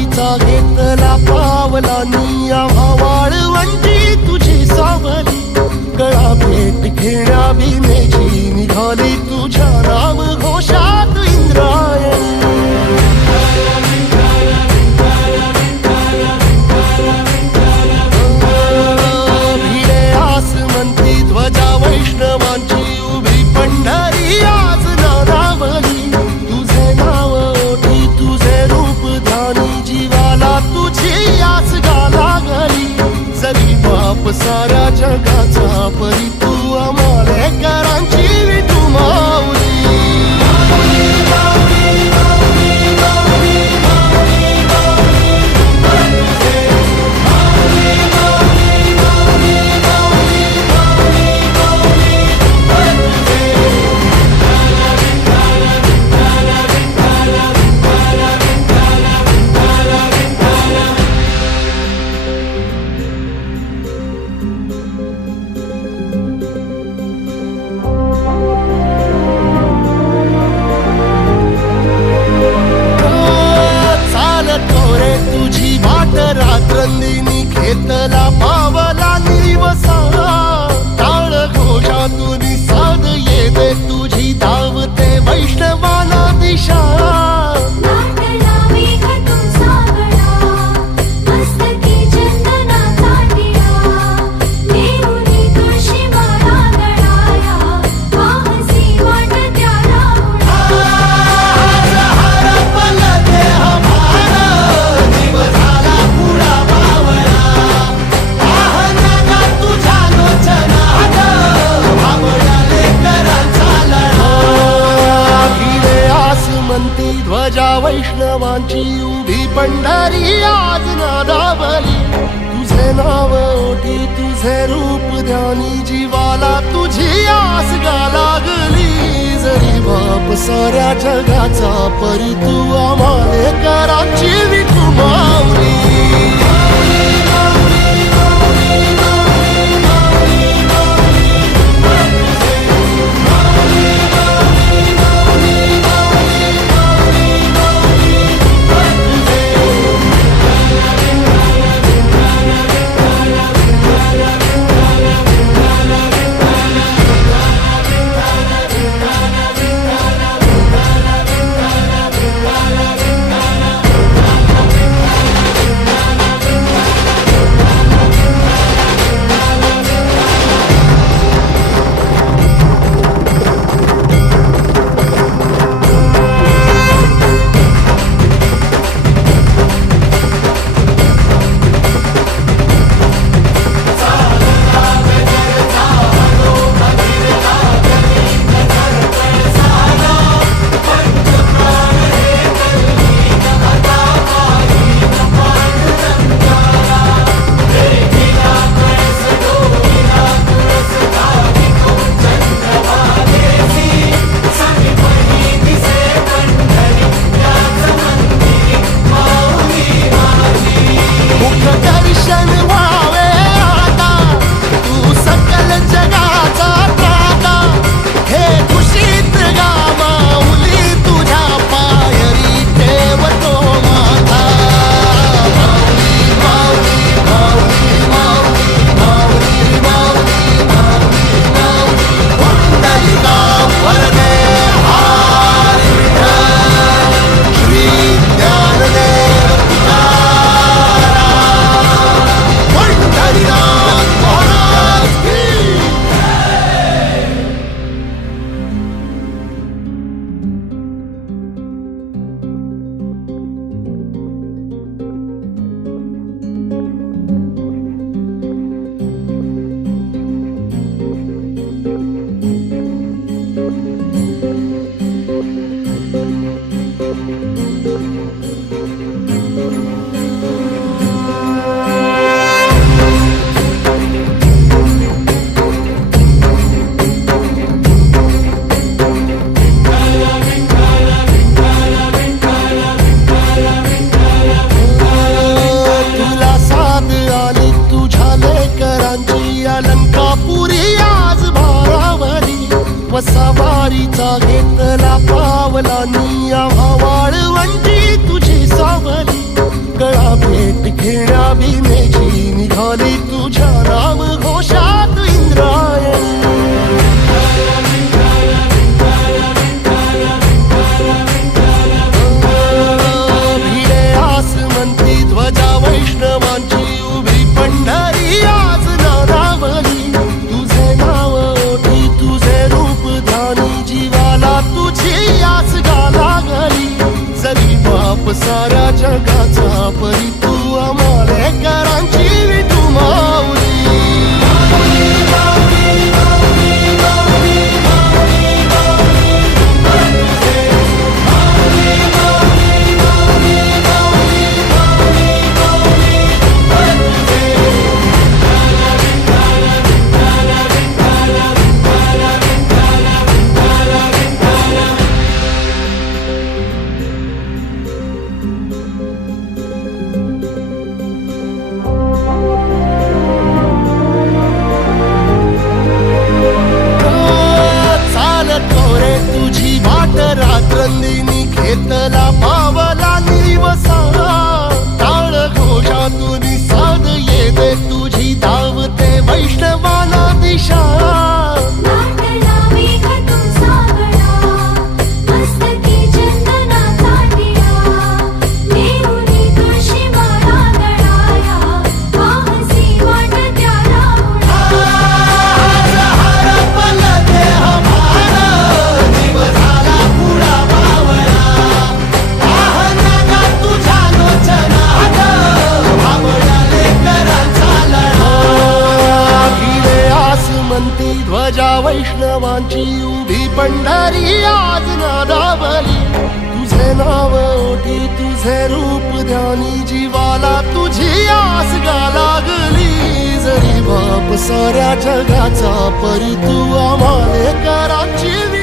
वारीचा घेतला पावलांनी आम्हा वाळवंटी तुझी सावली गळा भेट घेण्या भीमेची निघाली तुझ्या नाम घोषात इंद्रायणी भिडे आसमंती ध्वजा वैष्णवांची उभी पंढरी आज नारावली तुझे नाव ओठी तुझे रूप ध्यानी जीवाला तुझी आस गाला गली जरी बाप साऱ्या जगाचा परी तू आमालेकरांची विठू माऊली रात्रंदिनी घेतला पावला निवसा टाळ घोषातून साध येते तुझी धावते वैष्णवाला दिशा ध्वजा वैष्णवांची उभी पंढरी आज नादावली तुझे नाव ओठी तुझे रूप ध्यानी जीवाला तुझी आस गा लागली जरी बाप साऱ्या जगाचा परी तू आमालेकरांची विठू माऊली घेतला पावला निवसा टाळ घोषातून साध येते तुझी धावते वैष्णवाला दिशा ध्वजा वैष्णवांची उभी पंढरी आज नादावली तुझे नाव ओठी तुझे रूप ध्यानी जीवाला तुझी आस गा लागली जरी बाप साऱ्या जगाचा परी तू आम्हाले कराची